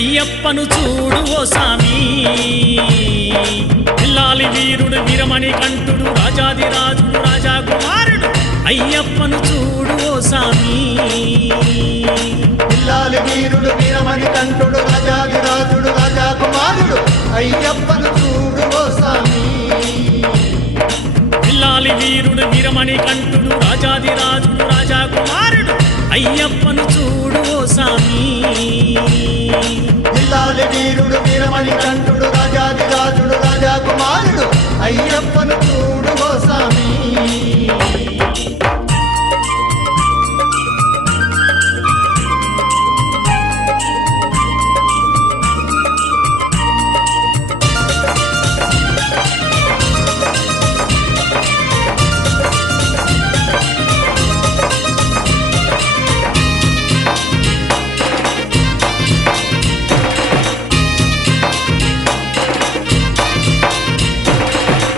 అయ్యప్పను చూడు ఓ సామి పిల్లాలి వీరుడు వీరమణి కంఠుడు రాజాది రాజుడు రాజా కుమారుడు అయ్యప్పను చూడు ఓ సామి పిల్లాలి వీరుడు వీరమణి కంఠుడు రాజాది రాజుడు రాజా కుమారుడు అయ్యప్పను చూడు ఓ సామి పిల్లాలి వీరుడు వీరమణి కంఠుడు రాజాది రాజుడు రాజా కుమారుడు అయ్యప్పను చూడు ఓ సామి పిల్లాలి వీరుడు వీరమణి కంఠుడు రాజాది రాజుడు రాజా కుమారుడు అయ్యప్పను చూడు ఓ సామి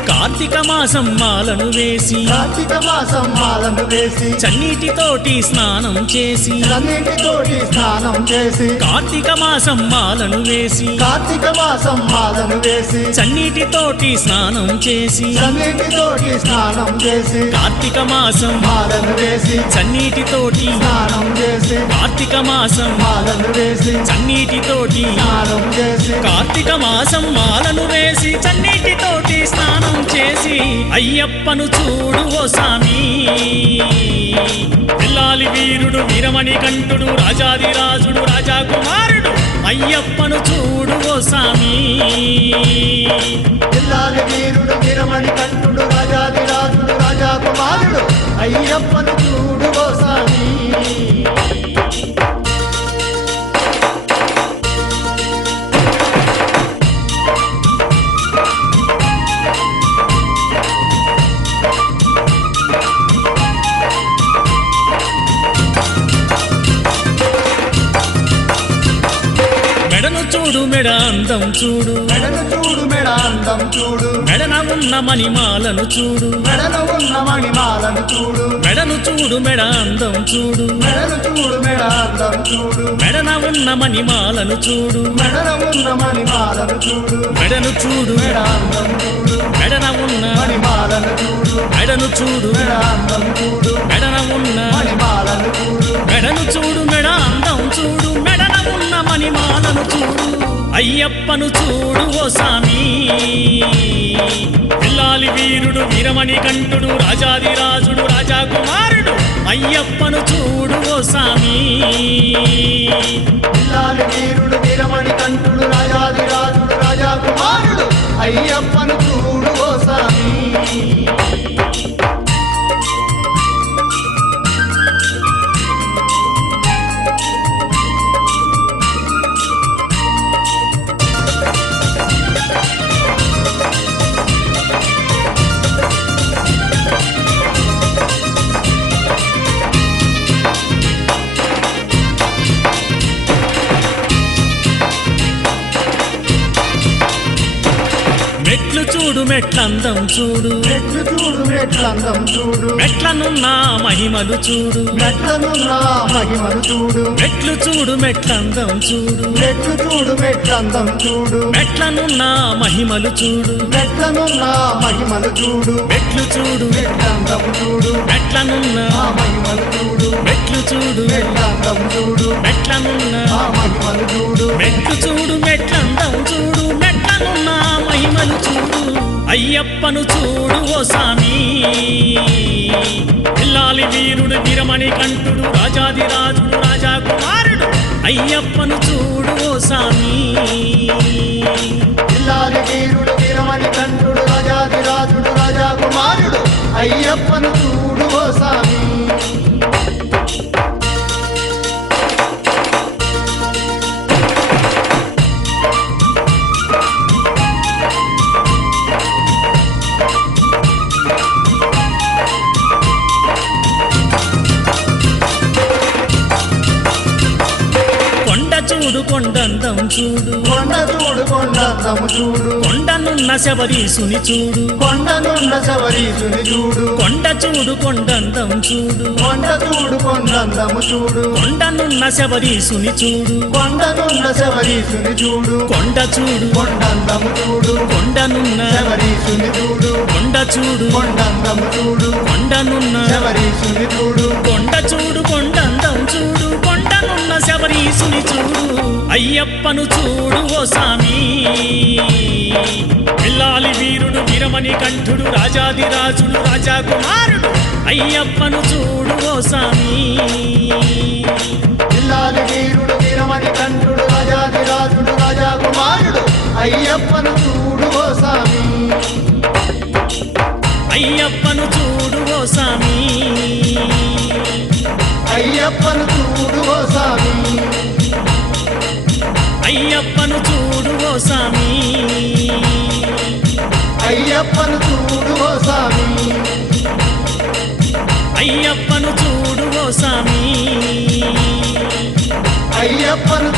కార్తీక మాసం మాలను వేసి కార్తీక మాసం మాలను వేసి చన్నీటితోటి స్నానం చేసి అన్నిటితోటి స్నానం చేసి కార్తీక మాసం మాలను వేసి కార్తీక మాసం మాలను వేసి చన్నీటితోటి స్నానం చేసి అన్నిటితోటి స్నానం చేసి కార్తీక మాసం మాలను వేసి చన్నీటితోటి స్నానం చేసి కార్తీక మాసం మాలను వేసి చన్నీటితోటి స్నానం చేసి కార్తీక మాసం మాలను వేసి చన్నీటితోటి స్నానం చేసి అయ్యప్పను చూడు ఓ సామి పిల్లాలి వీరుడు వీరమణి కంఠుడు రాజాది రాజుడు రాజా కుమారుడు అయ్యప్పను చూడు ఓ సామి పిల్లాలి వీరుడు వీరమణి కంఠుడు రాజాది రాజుడు రాజా కుమారుడు అయ్యప్పను చూడు ఓ సామి మెడను చూడు మెడ అందం చూడు మెడను చూడు మెడ అందం చూడు మెడన ఉన్న మణిమాలను చూడు మెడను ఉన్న మణిమాలను చూడు మెడను చూడు మెడ అందం చూడు మెడను చూడు మెడ అందం చూడు మెడన ఉన్న మణిమాలను చూడు మెడను ఉన్న మణిమాలను చూడు మెడను చూడు మెడ అందం చూడు మెడన ఉన్న మణిమాలను చూడు మెడను చూడు మెడ అందం చూడు మెడన ఉన్న మణిమాలను చూడు మెడను చూడు మెడ అందం చూడు మెడన ఉన్న మణిమాలను చూడు అయ్యప్పను చూడు ఓ సామి పిల్లాలి వీరుడు వీరమణి కంఠుడు రాజాది రాజుడు రాజా కుమారుడు అయ్యప్పను చూడు ఓ సామి పిల్లాలి వీరుడు వీరమణి కంఠుడు రాజాది రాజుడు రాజా కుమారుడు అయ్యప్పను చూడు ఓ సామి మెట్లు చూడు మెట్లందం చూడు మెట్లు చూడు మెట్లందం చూడు మెట్లనున్న మహిమలు చూడు మెట్లనున్న మహిమను చూడు మెట్లు చూడు మెట్లందం చూడు మెట్లు చూడు మెట్లందం చూడు మెట్లనున్న మహిమలు చూడు మెట్లనున్న మహిమలు చూడు మెట్లు చూడు మెట్లందం చూడు మెట్లనున్న ఆ మహిమలు చూడు మెట్లు చూడు మెట్లందం చూడు మెట్లనున్న ఆ మహిమలు చూడు మెట్లు చూడు మెట్లందం చూడు మెట్లనున్న మహిమలు చూడు అయ్యప్పను చూడు ఓ సామి పిల్లాలి వీరుడు వీరమణి కంఠుడు రాజాది రాజుడు రాజా కుమారుడు అయ్యప్పను చూడు ఓ సామి పిల్లాలి వీరుడు వీరమణి కంఠుడు రాజాది రాజుడు రాజా కుమారుడు అయ్యప్పను చూడు ఓ సామి చూడు కొండందం చూడు కొండ చూడు కొండందము చూడు కొండనున్న శబరీసుని చూడు కొండనున్న శబరీసుని చూడు కొండ చూడు కొండందం చూడు కొండ చూడు కొండందము చూడు కొండనున్న శబరీసుని చూడు కొండనున్న శబరీసుని చూడు కొండ చూడు కొండందము చూడు కొండనున్న శబరీసుని చూడు కొండ చూడు కొండందము చూడు కొండనున్న శబరీసుని చూడు కొండ చూడు కొండందం చూడు కొండనున్న శబరీసుని చూడు అయ్యప్పను చూడు ఓ సామి పిల్లాలి వీరుడు వీరమణి కంఠుడు రాజాదిరాజుడు రాజాకుమారుడు అయ్యప్పను చూడు ఓ సామి పిల్లాలి వీరుడు వీరమణి కంఠుడు రాజాదిరాజుడు రాజాకుమారుడు అయ్యప్పను చూడు ఓ సామి అయ్యప్పను చూడు ఓ సామి అయ్యప్పను చూడు ఓ సామి అయ్యప్పను చూడు ఓ సామి అయ్యప్పను చూడు ఓ సామి అయ్యప్పను చూడు ఓ సామి అయ్యప్పను